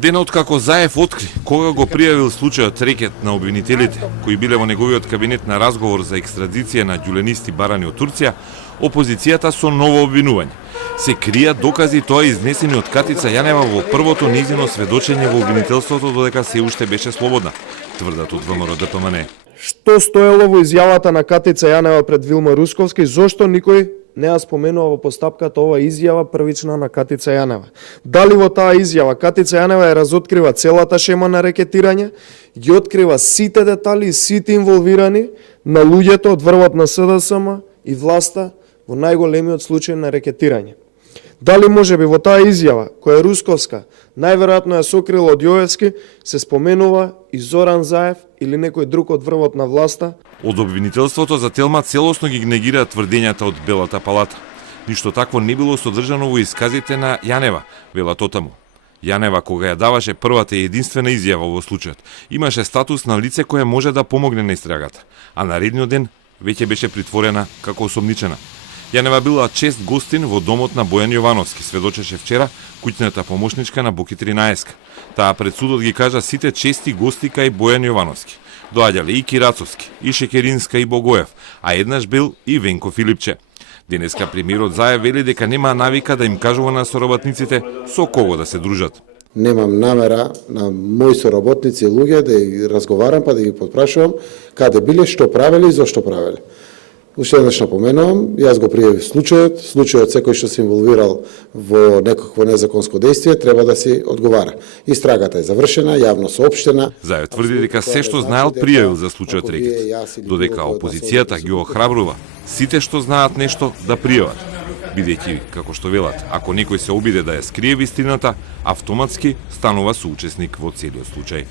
Денот како Заев откри кога го пријавил случајот рекет на обвинителите, кои биле во неговиот кабинет на разговор за екстрадиција на ѓуленисти барани од Турција, опозицијата со ново обвинување. Се кријат докази тоа изнесени од Катица Јанева во првото нејзино сведочење во обвинителството додека се уште беше слободна, тврдат од ВМРО ДПМН. Што стоело во изјавата на Катица Јанева пред Вилма Русковски, зошто никој не ја споменува во постапката ова изјава првична на Катица Јанева? Дали во таа изјава Катица Јанева ја разоткрива целата шема на рекетирање, ги открива сите детали и сите инволвирани на луѓето од врвот на СДСМ и власта во најголемиот случај на рекетирање? Дали можеби во таа изјава, која Русковска најверојатно ја сокрила од Јоевски, се споменува и Зоран Заев или некој друг од врвот на власта? Од обвинителството за Телма целосно ги негираат тврдењата од Белата палата. Ништо такво не било содржано во исказите на Јанева, вела тотаму. Јанева, кога ја даваше првата и единствена изјава во случајот, имаше статус на лице кое може да помогне на истрагата, а наредниот ден веќе беше притворена како осомничена. Јанева била чест гостин во домот на Бојан Јовановски, сведочеше вчера куќната помошничка на Боки 13. Таа пред судот ги кажа сите чести гости кај Бојан Јовановски. Доаѓале и Кирацовски, и Шекеринска, и Богоев, а еднаш бил и Венко Филипче. Денеска премиерот Заев вели дека нема навика да им кажува на соработниците со кого да се дружат. Немам намера на мои соработници и луѓе да ги разговарам па да ги потпрашувам каде биле, што правеле и зошто правеле. Уште еднаш напоменувам, јас го пријавив случајот секој што се инволвирал во некакво незаконско дејствие треба да се одговара. Истрагата е завршена, јавно соопштена. Заев тврди дека се што знаел пријавил за случајот рекет, додека опозицијата ги охрабрува сите што знаат нешто да пријават, бидејќи, како што велат, ако некој се обиде да ја скрие вистината, автоматски станува соучесник во целиот случај.